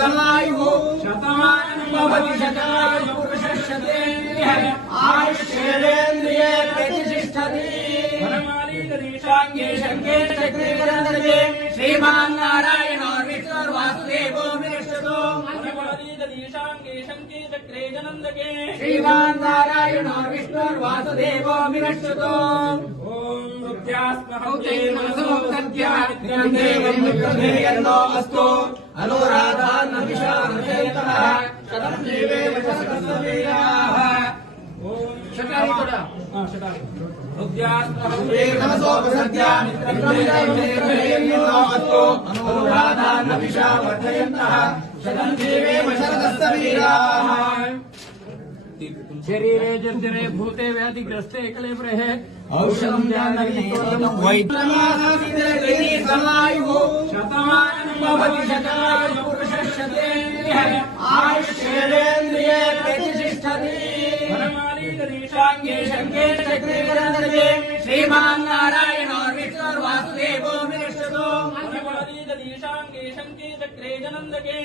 दीर्घायुः शतमानं भवति शतायुः पुरुषः शतेन्द्रियः आयुष्येन्द्रिये प्रतिष्ठति परमालीकरीशाङ्गे शङ्के चक्रे गदन्दके श्रीमान् नारायणो विष्णुर्वासुदेवो विनश्यतो परमालीकरीशाङ्गे शङ्के चक्रे गदन्दके श्रीमान् नारायणो विष्णुर्वासुदेवो विनश्यतो ओम रुद्रास्महौते मनसो सत्याग्रन्थेयन्नो अस्तु अनुराधान् विशारचेतः शतं जीवेव सहस्रवीराः ओम शतारि तोडा शतारि रुद्रास्महौते मनसो सत्याग्रन्थेयन्नो अस्तु अनुराधान् विशारचेतः शतं जीवेव सहस्रवीराः शरीरे जर्जरे भूते व्याधिग्रस्ते कलेबरे औषधं दीर्घायुः शतमानं भवति शतायुः पुरुषः शतेन्द्रियः आयुष्येन्द्रिये प्रतिष्ठति परमालीकरीशाङ्गे शङ्के चक्रे गदन्दके श्रीमान् नारायणो विष्णुर्वासुदेवो विनश्यतो परमालीकरीशाङ्गे शङ्के चक्रे गदन्दके